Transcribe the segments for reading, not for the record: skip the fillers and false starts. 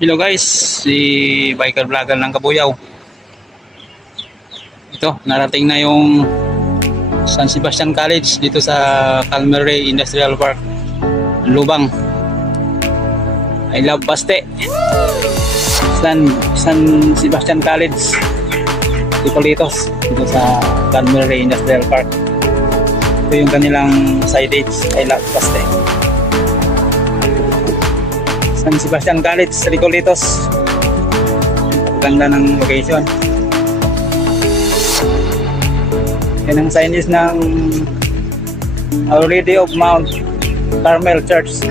Hello guys, si biker vlogger ng Kabuyaw. Ito, narating na yung San Sebastian College dito sa Calmeray Industrial Park, Lubang. I love Paste. San Sebastian College, Ticolitos, dito sa Calmeray Industrial Park. Ito yung kanilang signage, I love Paste. San Sebastian College, Ticolitos. Ganda ng location. Yan ang signage ng Our Lady of Mount Carmel Church.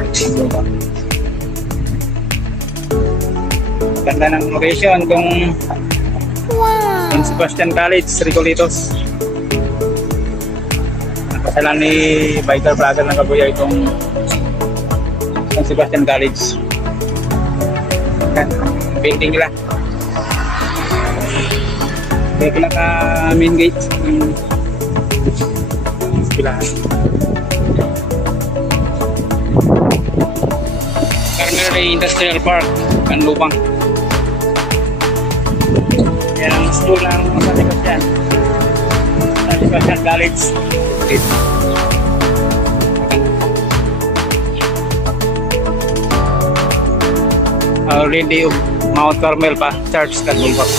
Ganda ng location kung San Sebastian College, Ticolitos. Nakasalan ni biker vlogger ng Kabuyaw itong San Sebastian College. Painting nila. Kaya pinaka main gate ng eskwelahan. Calmeray Industrial Park, Canlubang. Yan ang school ng San Sebastian. San Sebastian College. Our Lady of Mount Carmel pa, Church, Canlubang.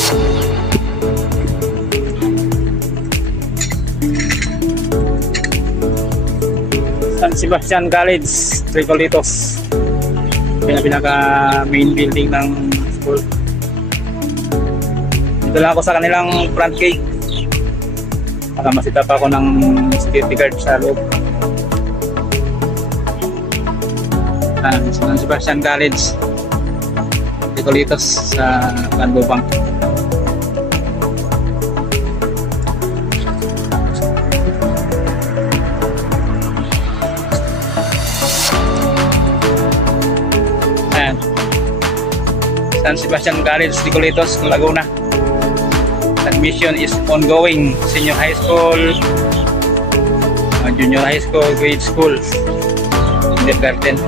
San Sebastian College, Ticolitos. Pinaka main building ng school. Dito lang ako sa kanilang front gate. Baka masita pa ako ng security guard sa loob. San Sebastian College, Ticolitos sa Canlubang. Ayan. San Sebastian College, Ticolitos, Laguna. Admission is ongoing. Senior high school, junior high school, grade school, kindergarten.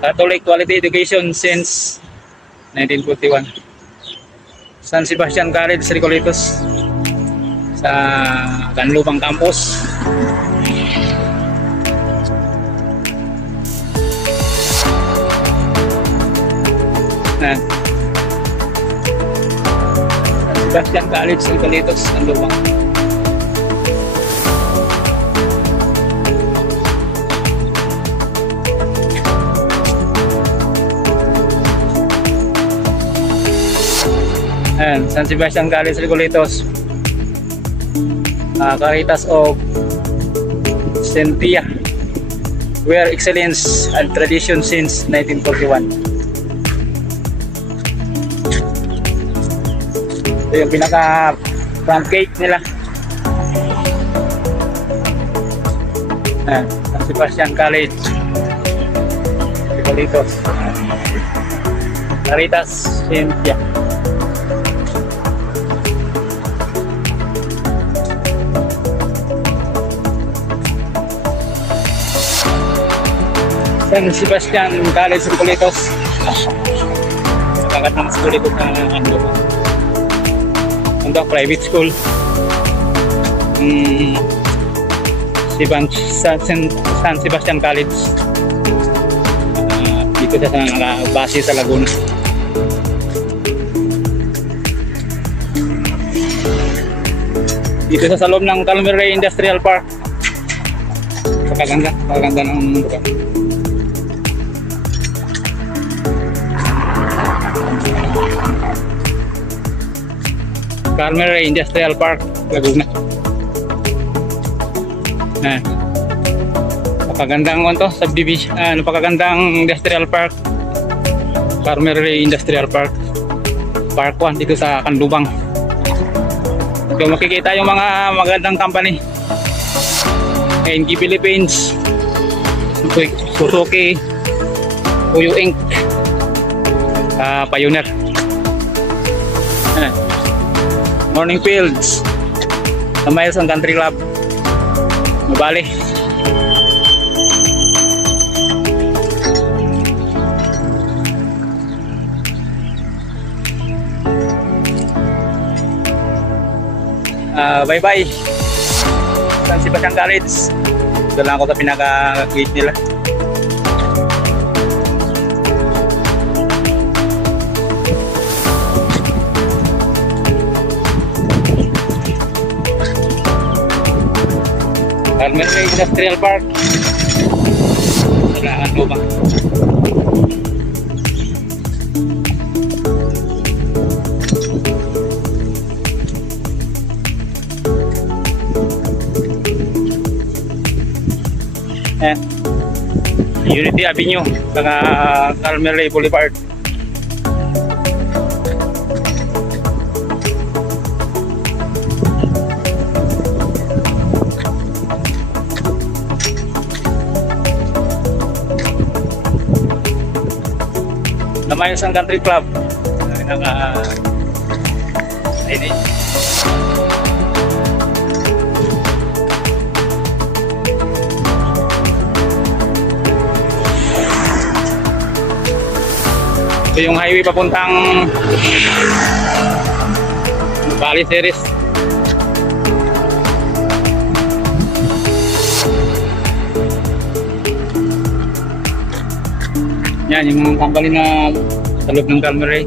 Catholic quality education since 1941. San Sebastian College, Ticolitos sa Canlubang campus. San Sebastian College, Ticolitos, Canlubang. Ayan, San Sebastian College, Ticolitos. Caritas of Sentia, where excellence and tradition since 1941. Ito yung pinaka front gate nila. Ayan, San Sebastian College, Ticolitos. Caritas Sentia. San Sebastian College, Ticolitos. Kagat ng school ito na ano, private school. San Sebastian College. Dito sa base sa Laguna. Dito sa loob ng Calmeray Industrial Park. Paganda ng lugar. Calmeray Industrial Park, Laguna. Napakagandang subdivision, napakagandang industrial park. Calmeray Industrial Park, Park 1 dito sa Canlubang. So makikita yung mga magandang company. NG Philippines, Suzuki, Uyo Inc., Pioneer. Morning Fields, Miles and Country Club, Mubali. Bye bye San Sebastian College. Ito lang ako sa pinaka-gate nila. Calmeray Industrial Park. Kailangan lubang. Unity Avenue, mga Calmeray Boulevard. Namayos ang country club. Ayun eh. Ito yung highway papuntang Valley Series. Yan yung company na sa loob ng Calmeray.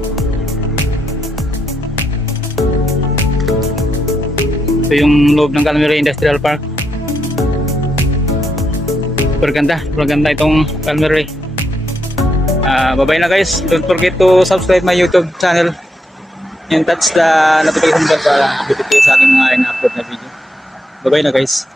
Ito yung loob ng Calmeray Industrial Park. Super ganda itong Calmeray. Bye-bye na guys. Don't forget to subscribe my YouTube channel and touch the notification bell para update kayo sa aking mga ina-upload na video. Bye-bye na guys.